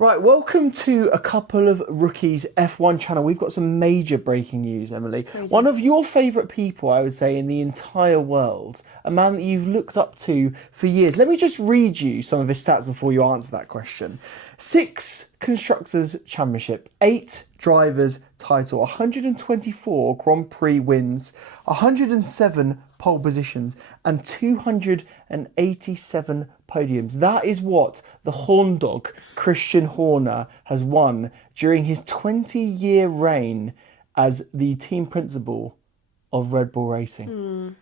Right, welcome to a couple of Rookies F1 channel. We've got some major breaking news, Emily. Crazy. One of your favourite people, I would say, in the entire world. A man that you've looked up to for years. Let me just read you some of his stats before you answer that question. 6 Constructors' Championship, 8 Drivers' title, 124 Grand Prix wins, 107 pole positions, and 287 podiums. That is what the Horn Dog, Christian Horner, has won during his 20-year reign as the team principal of Red Bull Racing.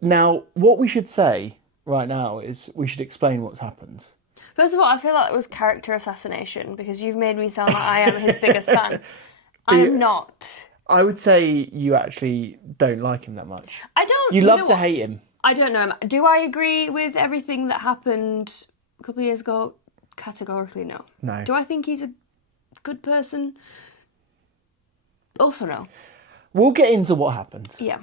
Now, what we should say right now is we should explain what's happened. First of all, I feel like it was character assassination because you've made me sound like I am his biggest fan. I am not. I would say you actually don't like him that much. I don't. You know love to what? hate him. I don't know. Do I agree with everything that happened a couple of years ago? Categorically, no. No. Do I think he's a good person? Also, no. We'll get into what happened. Yeah.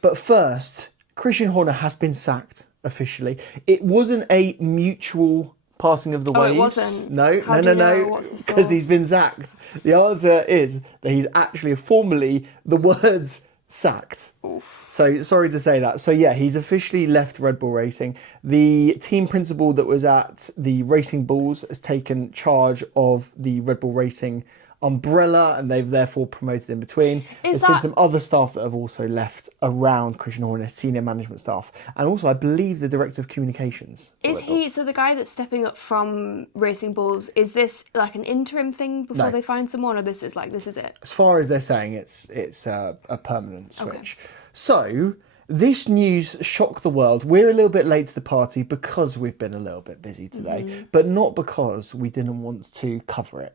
But first, Christian Horner has been sacked officially. It wasn't a mutual passing of the waves. It wasn't? No. How do you know? What's the Because he's source? been sacked. The answer is that he's actually formally the words sacked. Oof. So sorry to say that. So yeah, he's officially left Red Bull Racing. The team principal that was at the Racing Bulls has taken charge of the Red Bull Racing umbrella, and they've therefore promoted in between. There's been some other staff that have also left around Christian Horner, senior management staff, and also I believe the director of communications. Is he, so the guy that's stepping up from Racing Bulls, is this like an interim thing before they find someone, or this is it? As far as they're saying, it's a permanent switch. Okay. So this news shocked the world. We're a little bit late to the party because we've been a little bit busy today, but not because we didn't want to cover it.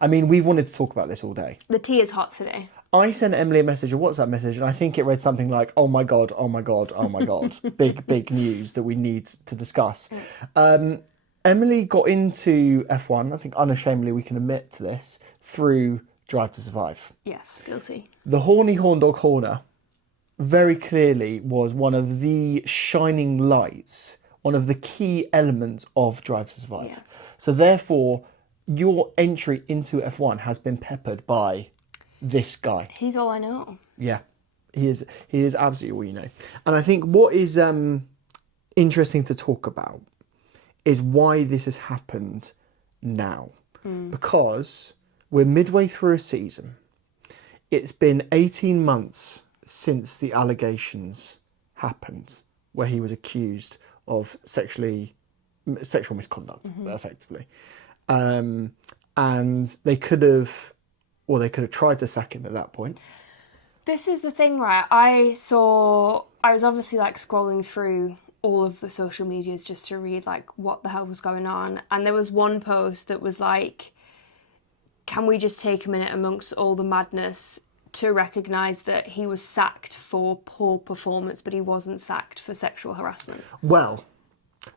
I mean, we wanted to talk about this all day. The tea is hot today. I sent Emily a message, a WhatsApp message, and I think it read something like, oh my God, oh my God, oh my God. Big news that we need to discuss. Emily got into F1, I think unashamedly we can admit to this, through Drive to Survive. Yes, guilty. The horny horn dog Horner very clearly was one of the shining lights, one of the key elements of Drive to Survive. Yes. So therefore, your entry into F1 has been peppered by this guy. He's all I know. Yeah, he is absolutely all you know. And I think what is interesting to talk about is why this has happened now. Because we're midway through a season. It's been 18 months since the allegations happened, where he was accused of sexual misconduct, effectively. And they could have tried to sack him at that point. This is the thing, right? I was obviously like scrolling through all of the social medias just to read like what the hell was going on. And there was one post that was like, can we just take a minute amongst all the madness to recognise that he was sacked for poor performance, but he wasn't sacked for sexual harassment? Well,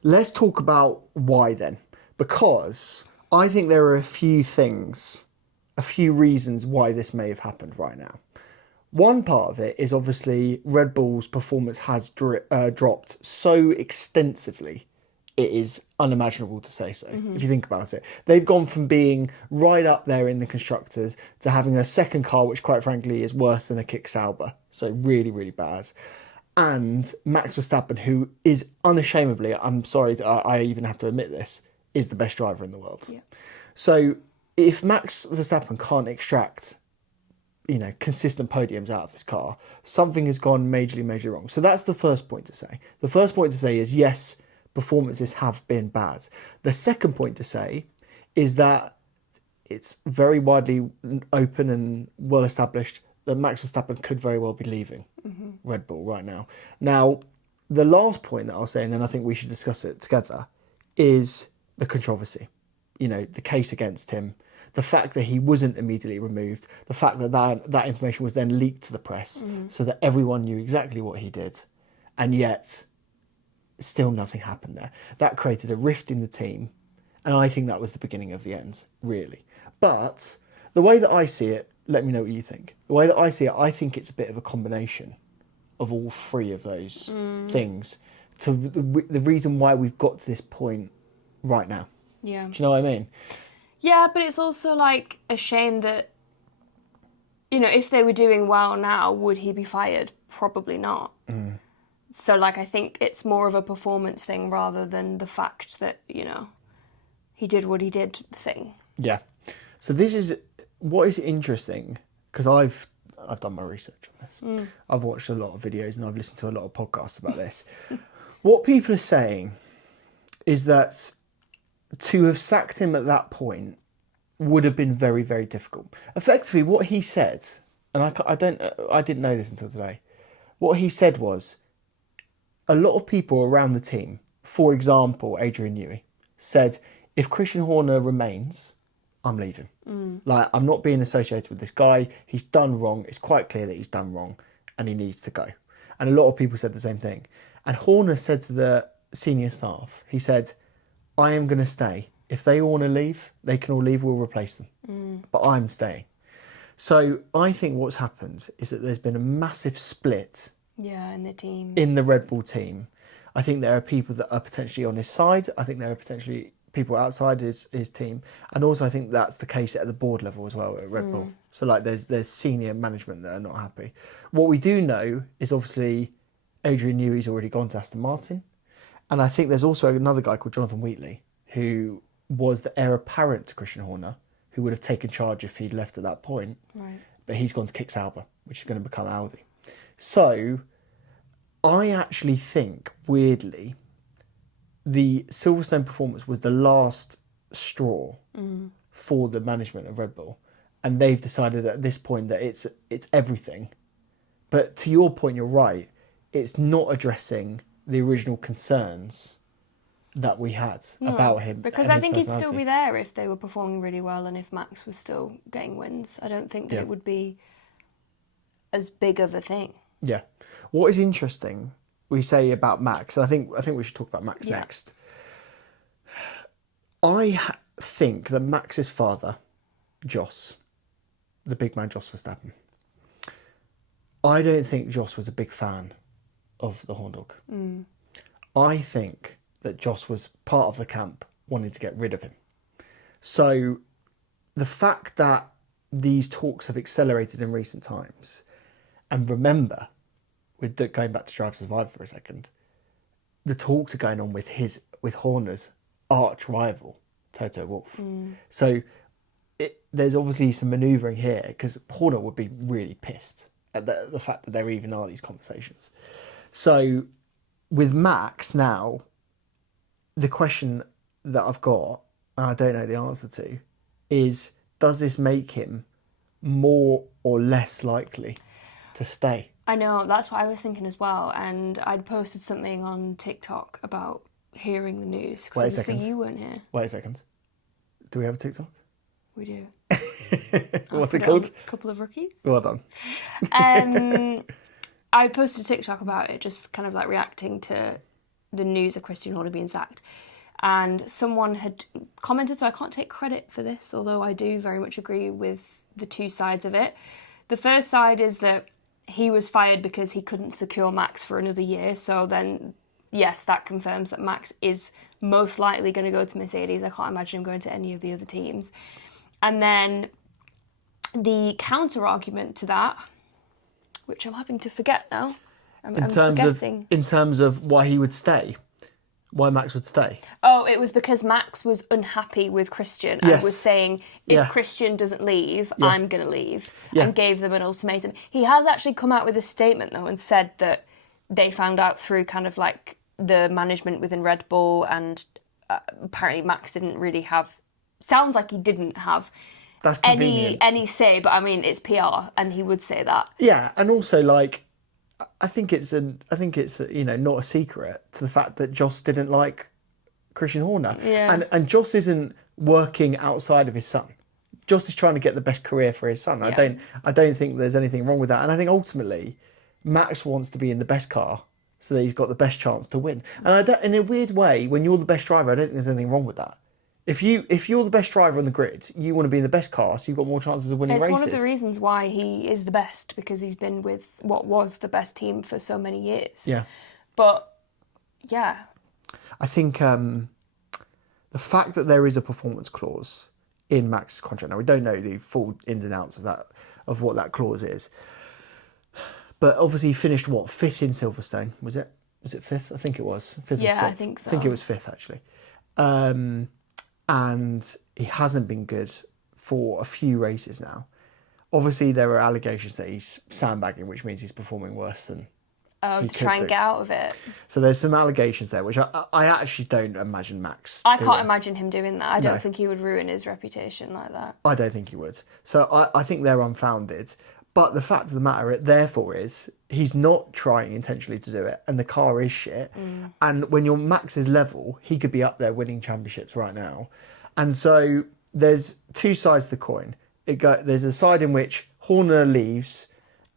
let's talk about why then. Because I think there are a few reasons why this may have happened right now. One part of it is obviously Red Bull's performance has dropped so extensively, it is unimaginable to say so, if you think about it. They've gone from being right up there in the constructors to having a second car, which quite frankly is worse than a Kick Sauber. So really, really bad. And Max Verstappen, who is unashamedly, I'm sorry, I even have to admit this, is the best driver in the world. Yeah. So if Max Verstappen can't extract, consistent podiums out of this car, something has gone majorly wrong. So that's the first point to say. The first point to say is, yes, performances have been bad. The second point to say is that it's very widely open and well established that Max Verstappen could very well be leaving Red Bull right now. Now, the last point that I'll say, and then I think we should discuss it together, is the controversy. The case against him, the fact that he wasn't immediately removed, the fact that that information was then leaked to the press so that everyone knew exactly what he did, and yet still nothing happened there. That created a rift in the team, and I think that was the beginning of the end, really. But the way that I see it, let me know what you think. The way that I see it, I think it's a bit of a combination of all three of those things to the reason why we've got to this point right now. Yeah. Do you know what I mean? Yeah, but it's also like a shame that, you know, if they were doing well now, would he be fired? Probably not. So, like, I think it's more of a performance thing rather than the fact that, you know, he did what he did thing. Yeah. So this is what is interesting, because I've done my research on this. I've watched a lot of videos and I've listened to a lot of podcasts about this. What people are saying is that to have sacked him at that point would have been very, very difficult. Effectively, what he said, and I didn't know this until today. What he said was, a lot of people around the team, for example, Adrian Newey, said, if Christian Horner remains, I'm leaving. Like, I'm not being associated with this guy. He's done wrong. It's quite clear that he's done wrong and he needs to go. And a lot of people said the same thing. And Horner said to the senior staff, he said, I am going to stay. If they all want to leave, they can all leave, we'll replace them. But I'm staying. So I think what's happened is that there's been a massive split Yeah, in the team. in the Red Bull team. I think there are people that are potentially on his side. I think there are potentially people outside his team. And also I think that's the case at the board level as well at Red Bull. So like there's senior management that are not happy. What we do know is obviously Adrian Newey's already gone to Aston Martin. And I think there's also another guy called Jonathan Wheatley, who was the heir apparent to Christian Horner, who would have taken charge if he'd left at that point. Right. But he's gone to Kick Sauber, which is going to become Audi. So I actually think, weirdly, the Silverstone performance was the last straw for the management of Red Bull. And they've decided at this point that it's everything. But to your point, you're right. It's not addressing the original concerns that we had about him. Because and I his think he'd still personality. be there if they were performing really well and if Max was still getting wins. I don't think that it would be as big of a thing. Yeah. What is interesting, we say about Max, and I think we should talk about Max next. I think that Max's father, Jos, the big man Jos Verstappen, I don't think Jos was a big fan of the Horn Dog. I think that Jos was part of the camp wanting to get rid of him. So the fact that these talks have accelerated in recent times, and remember, we're going back to Drive to Survive for a second, the talks are going on with Horner's arch rival, Toto Wolff. So there's obviously some manoeuvring here, because Horner would be really pissed at the fact that there even are these conversations. So with Max now, the question that I've got, and I don't know the answer to, is does this make him more or less likely to stay? I know, that's what I was thinking as well. And I'd posted something on TikTok about hearing the news. Wait a Because second. you weren't here. Wait a second. Do we have a TikTok? We do. What's Put it called? on Couple of Rookies. Well done. I posted a TikTok about it, just kind of like reacting to the news of Christian Horner being sacked. And someone had commented, so I can't take credit for this, although I do very much agree with the two sides of it. The first side is that he was fired because he couldn't secure Max for another year. So then, yes, that confirms that Max is most likely going to go to Mercedes. I can't imagine him going to any of the other teams. And then the counter argument to that, which I'm having to forget now. I'm forgetting. In terms of why he would stay, why Max would stay. Oh, it was because Max was unhappy with Christian and was saying, if Christian doesn't leave, I'm going to leave, and gave them an ultimatum. He has actually come out with a statement, though, and said that they found out through kind of like the management within Red Bull, and apparently Max didn't really have... Sounds like he didn't have That's convenient. any say, but I mean, it's PR, and he would say that. Yeah, and also, like, I think it's not a secret to the fact that Jos didn't like Christian Horner. Yeah. And Jos isn't working outside of his son. Jos is trying to get the best career for his son. Yeah. I don't think there's anything wrong with that. And I think ultimately Max wants to be in the best car so that he's got the best chance to win. And in a weird way, when you're the best driver, I don't think there's anything wrong with that. If you're the best driver on the grid, you want to be in the best car, so you've got more chances of winning races. It's one of the reasons why he is the best, because he's been with what was the best team for so many years. Yeah. But, yeah. I think the fact that there is a performance clause in Max's contract. Now, we don't know the full ins and outs of what that clause is. But obviously he finished, what, 5th in Silverstone, was it? Was it 5th? I think it was. 5th or 6th. I think so. I think it was 5th, actually. And he hasn't been good for a few races now. Obviously, there are allegations that he's sandbagging, which means he's performing worse than to try and get out of it. So there's some allegations there, which I actually don't imagine Max I doing. can't imagine him doing that. I don't think he would ruin his reputation like that. I don't think he would. So I think they're unfounded. But the fact of the matter, therefore, is he's not trying intentionally to do it, and the car is shit. And when you're Max's level, he could be up there winning championships right now. And so there's two sides to the coin. There's a side in which Horner leaves,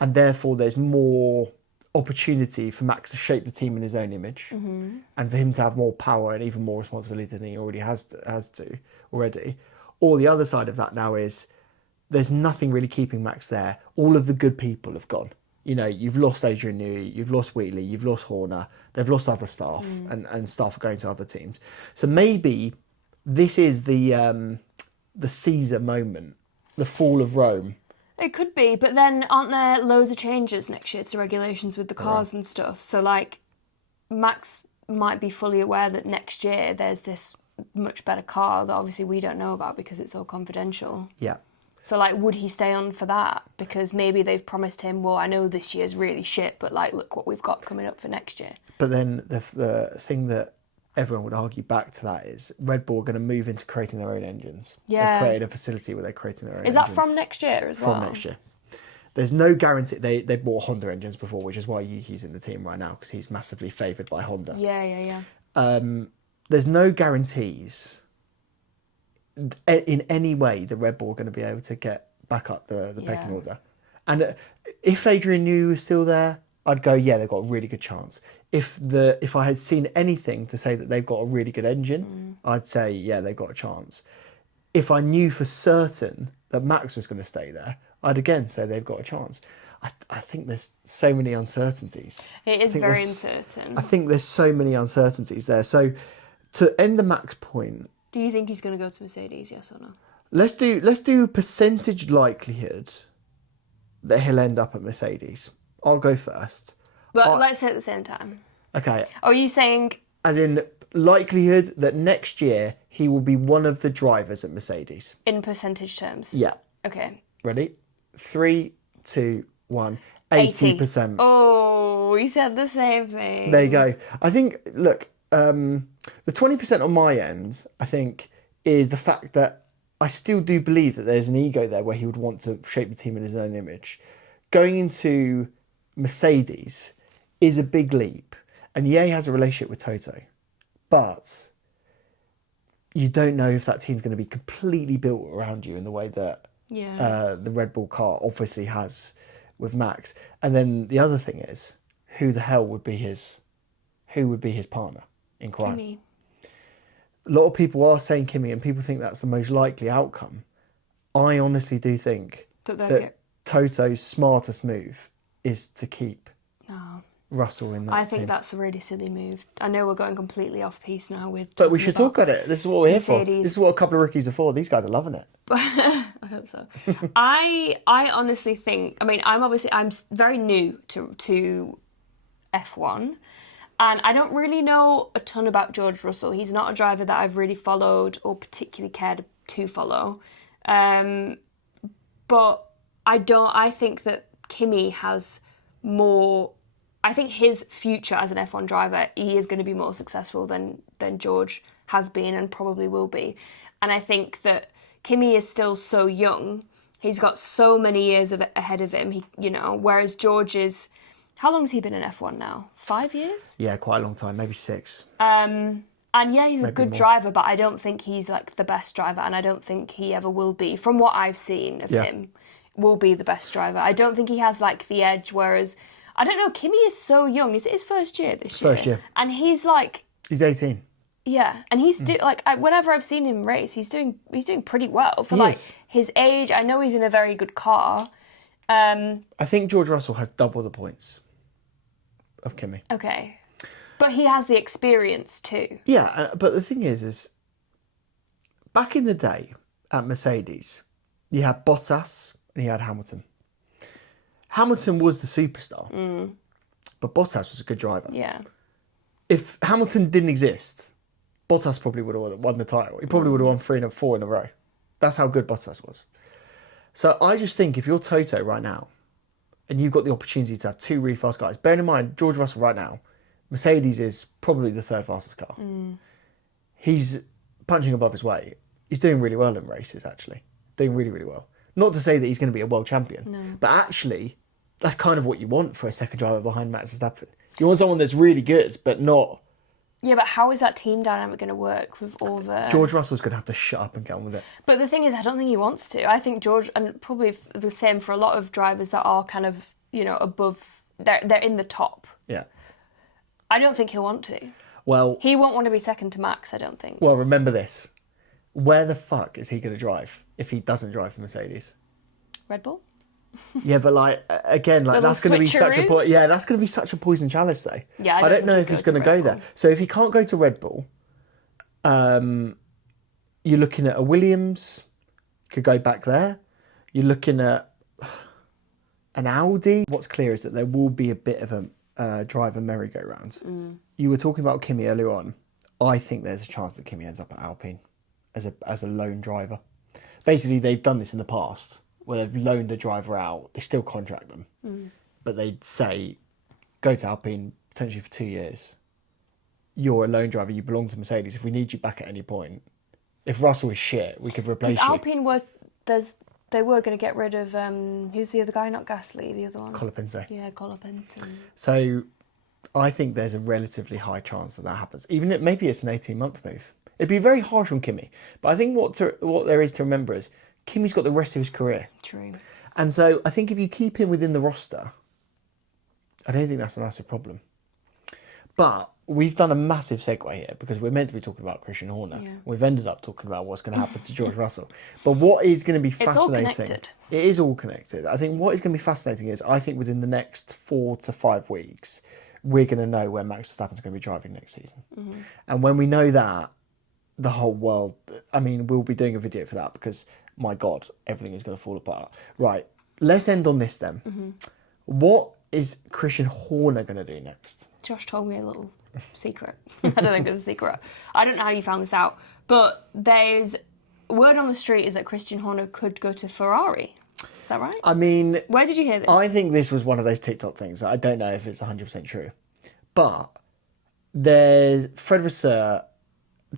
and therefore there's more opportunity for Max to shape the team in his own image, and for him to have more power and even more responsibility than he already has already. Or the other side of that now is there's nothing really keeping Max there. All of the good people have gone. You know, you've lost Adrian Newey, you've lost Wheatley, you've lost Horner, they've lost other staff, and staff are going to other teams. So maybe this is the Caesar moment, the fall of Rome. It could be, but then aren't there loads of changes next year to regulations with the cars and stuff? So, like, Max might be fully aware that next year there's this much better car that obviously we don't know about because it's all confidential. Yeah. So, like, would he stay on for that? Because maybe they've promised him, well, I know this year's really shit, but, like, look what we've got coming up for next year. But then the thing that everyone would argue back to that is Red Bull are going to move into creating their own engines. Yeah. They've created a facility where they're creating their own engines. Is that from next year as well? From next year. There's no guarantee. They bought Honda engines before, which is why Yuki's in the team right now, because he's massively favoured by Honda. Yeah. There's no guarantees in any way that Red Bull are going to be able to get back up the pecking order. And if Adrian Newey was still there, I'd go, yeah, they've got a really good chance. If I had seen anything to say that they've got a really good engine, I'd say, yeah, they've got a chance. If I knew for certain that Max was going to stay there, I'd again say they've got a chance. I think there's so many uncertainties. It is very uncertain. I think there's so many uncertainties there. So to end the Max point, do you think he's going to go to Mercedes, yes or no? let's do percentage likelihood that he'll end up at Mercedes. I'll go first. But let's say at the same time. Okay. Are you saying... As in likelihood that next year he will be one of the drivers at Mercedes. In percentage terms? Yeah. Okay. Ready? 3, 2, 1. 80%. Oh, we said the same thing. There you go. I think, look, the 20% on my end, I think, is the fact that I still do believe that there's an ego there where he would want to shape the team in his own image. Going into Mercedes is a big leap. And yeah, he has a relationship with Toto. But you don't know if that team's going to be completely built around you in the way that the Red Bull car obviously has with Max. And then the other thing is, who the hell would be his partner in crime? Kimi. A lot of people are saying Kimi, and people think that's the most likely outcome. I honestly do think that Toto's smartest move is to keep Russell in that I think team. that's a really silly move. I know we're going completely off piece now with... But we should talk about it. This is what we're here for. Mercedes. This is what a couple of rookies are for. These guys are loving it. I hope so. I honestly think... I mean, I'm very new to F1. And I don't really know a ton about George Russell. He's not a driver that I've really followed or particularly cared to follow. But I think that Kimi has more... I think his future as an F1 driver, he is going to be more successful than George has been and probably will be. And I think that Kimi is still so young. He's got so many years ahead of him, whereas George is... How long has he been in F1 now? 5 years? Yeah, quite a long time, maybe 6. And yeah, he's maybe a good more. driver, but I don't think he's like the best driver, and I don't think he ever will be. From what I've seen of him, will be the best driver. I don't think he has like the edge, whereas... I don't know, Kimi is so young. Is it his first year this year? First year. And he's like... He's 18. Yeah, and he's whenever I've seen him race, he's doing pretty well for his age. I know he's in a very good car. I think George Russell has double the points of Kimi. Okay. But he has the experience too. Yeah, but the thing is back in the day, at Mercedes, you had Bottas and you had Hamilton. Hamilton was the superstar, but Bottas was a good driver. Yeah. If Hamilton didn't exist, Bottas probably would have won the title. He probably would have won 3 and 4 in a row. That's how good Bottas was. So I just think if you're Toto right now, and you've got the opportunity to have 2 really fast guys, bearing in mind, George Russell right now, Mercedes is probably the 3rd fastest car. He's punching above his weight. He's doing really well in races, actually. Doing really, really well. Not to say that he's going to be a world champion, but actually, that's kind of what you want for a second driver behind Max Verstappen. You want someone that's really good, but not... Yeah, but how is that team dynamic going to work with all the... George Russell's going to have to shut up and get on with it. But the thing is, I don't think he wants to. I think George, and probably the same for a lot of drivers that are kind of, above... They're in the top. Yeah. I don't think he'll want to. Well... He won't want to be second to Max, I don't think. Well, remember this. Where the fuck is he going to drive if he doesn't drive for Mercedes? Red Bull? Yeah, but again, that's going to be such a that's going to be such a poison chalice, though. Yeah, I don't know if he's going to go there. So if he can't go to Red Bull, you're looking at a Williams, could go back there. You're looking at an Audi. What's clear is that there will be a bit of a driver merry-go-round. You were talking about Kimi earlier on. I think there's a chance that Kimi ends up at Alpine as a lone driver. Basically, they've done this in the past, where they've loaned the driver out. They still contract them, but they'd say, go to Alpine potentially for 2 years. You're a lone driver. You belong to Mercedes. If we need you back at any point, if Russell is shit, we could replace you. Alpine they were going to get rid of who's the other guy? Not Gasly, the other one. Colapinto. Yeah, Colapinto. So I think there's a relatively high chance that happens. Even if maybe it's an 18-month move. It'd be very harsh on Kimi. But I think what there is to remember is Kimi's got the rest of his career. True. And so I think if you keep him within the roster, I don't think that's a massive problem. But we've done a massive segue here because we're meant to be talking about Christian Horner. Yeah. We've ended up talking about what's going to happen to George Russell. But what is going to be fascinating... It's all connected. It is all connected. I think what is going to be fascinating is I think within the next 4 to 5 weeks, we're going to know where Max Verstappen's going to be driving next season. And when we know that, the whole world... I mean, we'll be doing a video for that because, my God, everything is going to fall apart. Right, let's end on this then. What is Christian Horner going to do next? Josh told me a little secret. I don't think it's a secret. I don't know how you found this out, but there's word on the street is that Christian Horner could go to Ferrari. Is that right? I mean... Where did you hear this? I think this was one of those TikTok things. I don't know if it's 100% true. But there's Fred Vasseur,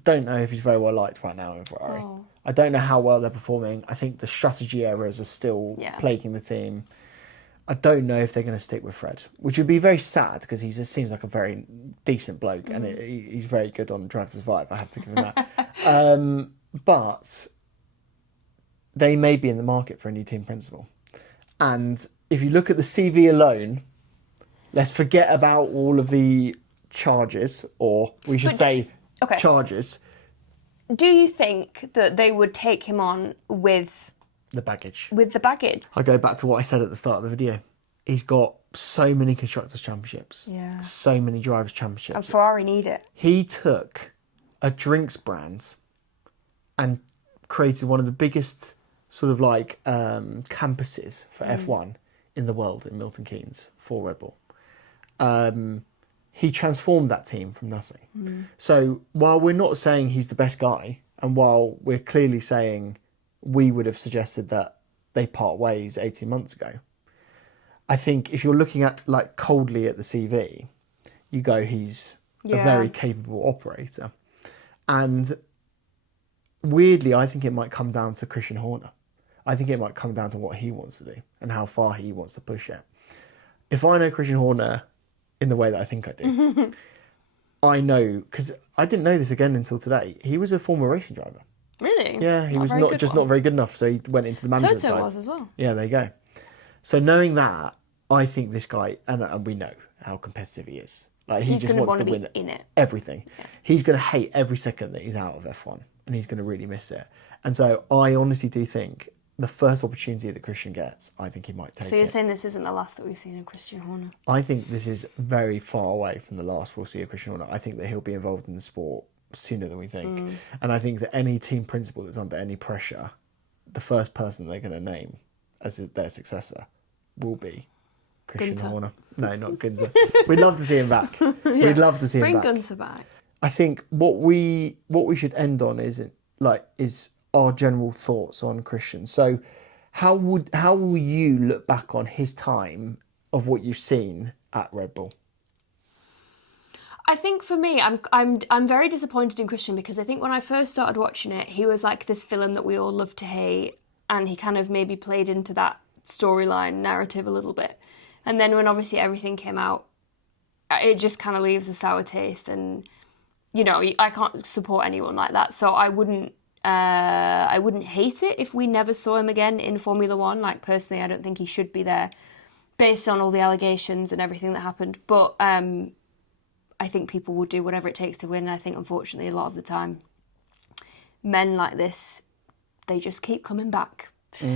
don't know if he's very well liked right now in Ferrari. Oh. I don't know how well they're performing. I think the strategy errors are still plaguing the team. I don't know if they're going to stick with Fred, which would be very sad because he just seems like a very decent bloke and he's very good on Drive to Survive. I have to give him that. But they may be in the market for a new team principal. And if you look at the CV alone, let's forget about all of the charges, or we should say charges. Do you think that they would take him on with... the baggage. With the baggage? I go back to what I said at the start of the video. He's got so many Constructors' Championships. Yeah. So many Drivers' Championships. And Ferrari need it. He took a drinks brand and created one of the biggest sort of like campuses for F1 in the world in Milton Keynes for Red Bull. He transformed that team from nothing. So while we're not saying he's the best guy, and while we're clearly saying we would have suggested that they part ways 18 months ago, I think if you're looking at like coldly at the CV, you go, he's a very capable operator. And weirdly, I think it might come down to Christian Horner. I think it might come down to what he wants to do and how far he wants to push it. If I know Christian Horner in the way that I think I do, I know, because I didn't know this again until today, he was a former racing driver. Really? Yeah, he was not very good enough, so he went into the management side. Toto was as well. Yeah, there you go. So knowing that, I think this guy, and we know how competitive he is. Like he just wants to win everything. Yeah. He's going to hate every second that he's out of F1, and he's going to really miss it. And so I honestly do think the first opportunity that Christian gets, I think he might take it. So you're saying this isn't the last that we've seen of Christian Horner? I think this is very far away from the last we'll see of Christian Horner. I think that he'll be involved in the sport sooner than we think. And I think that any team principal that's under any pressure the first person they're going to name as their successor will be Christian Gunter. Horner. No, not Gunter. We'd love to see him back. We'd love to see him Bring back. Gunter back. I think what we should end on is our general thoughts on Christian. So how will you look back on his time of what you've seen at Red Bull? I think for me, I'm very disappointed in Christian because I think when I first started watching it, he was like this villain that we all love to hate, and he kind of maybe played into that storyline narrative a little bit. And then when obviously everything came out, it just kind of leaves a sour taste, and you know, I can't support anyone like that. So I wouldn't hate it if we never saw him again in Formula One. Like, personally, I don't think he should be there based on all the allegations and everything that happened. But I think people will do whatever it takes to win. And I think, unfortunately, a lot of the time, men like this, they just keep coming back. So,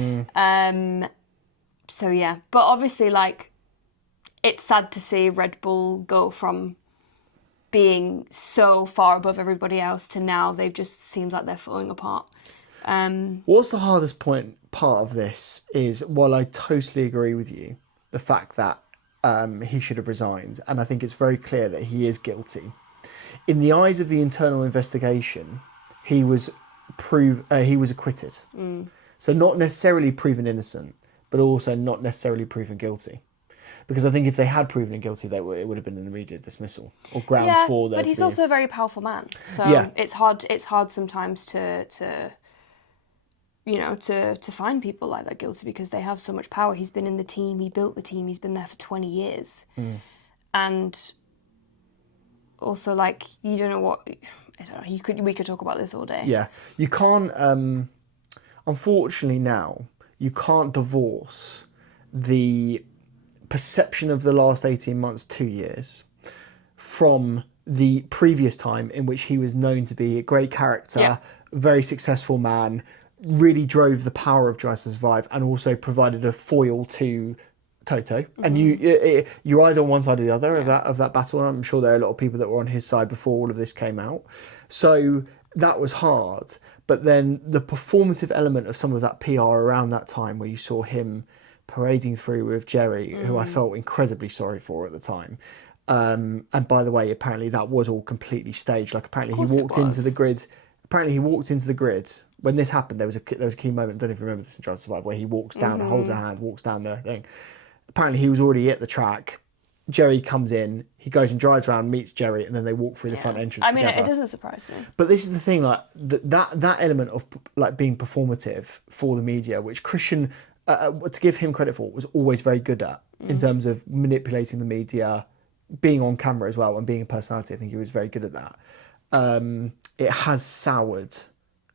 yeah. But obviously, like, it's sad to see Red Bull go from being so far above everybody else to now they've just seems like they're falling apart. What's the hardest part of this is, while I totally agree with you, the fact that he should have resigned, and I think it's very clear that he is guilty. In the eyes of the internal investigation, he was acquitted. So not necessarily proven innocent, but also not necessarily proven guilty. Because I think if they had proven him guilty, it would have been an immediate dismissal or grounds for that. But he's also a very powerful man, so it's hard sometimes to find people like that guilty because they have so much power. He's been in the team, he built the team, he's been there for 20 years, and also like you don't know what. I don't know. We could talk about this all day. Yeah, you can't. Unfortunately, now you can't divorce the perception of the last 18 months, 2 years, from the previous time in which he was known to be a great character, very successful man, really drove the power of Drive to Survive, and also provided a foil to Toto. And you're either on one side or the other of that battle. And I'm sure there are a lot of people that were on his side before all of this came out. So that was hard. But then the performative element of some of that PR around that time, where you saw him parading through with Jerry, who I felt incredibly sorry for at the time. And by the way, apparently that was all completely staged. Like, apparently he walked into the grid. Apparently he walked into the grid when this happened. There was a key moment. I don't even remember this in Drive to Survive, where he walks down, holds a hand, walks down the thing. Apparently he was already at the track. Jerry comes in, he goes and drives around, meets Jerry, and then they walk through the front entrance together. It doesn't surprise me. But this is the thing, like that element of like being performative for the media, which Christian, to give him credit for, was always very good at in terms of manipulating the media, being on camera as well, and being a personality. I think he was very good at that. It has soured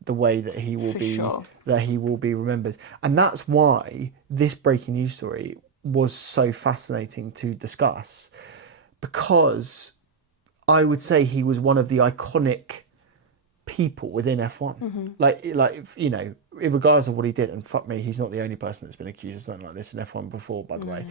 the way that he will be remembered, and that's why this breaking news story was so fascinating to discuss, because I would say he was one of the iconic people within F1. Like you know, regardless of what he did, and fuck me, he's not the only person that's been accused of something like this in F1 before, by the way.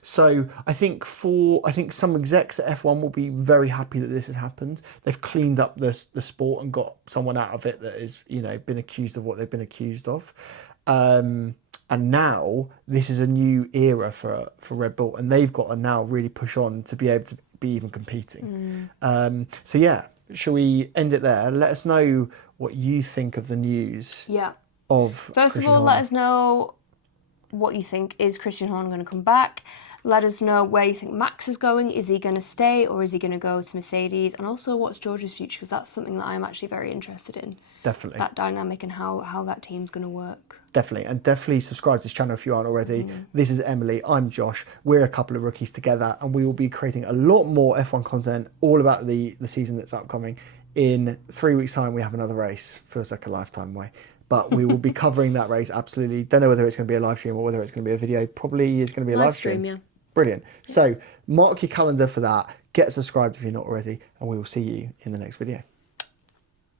So I think some execs at F1 will be very happy that this has happened. They've cleaned up the sport and got someone out of it that is, you know, been accused of what they've been accused of. And now this is a new era for Red Bull, and they've got to now really push on to be able to be even competing. So yeah, shall we end it there? Let us know what you think of the news. Yeah. First of all, let us know what you think. Is Christian Horner going to come back? Let us know where you think Max is going. Is he going to stay, or is he going to go to Mercedes? And also, what's George's future? Because that's something that I'm actually very interested in. Definitely. That dynamic and how that team's going to work. Definitely. And definitely subscribe to this channel if you aren't already. This is Emily. I'm Josh. We're a couple of rookies together, and we will be creating a lot more F1 content all about the season that's upcoming. In 3 weeks' time, we have another race. Feels like a lifetime away. But we will be covering that race, absolutely. Don't know whether it's going to be a live stream or whether it's going to be a video. Probably is going to be a live stream. Yeah. Brilliant. So mark your calendar for that. Get subscribed if you're not already, and we will see you in the next video.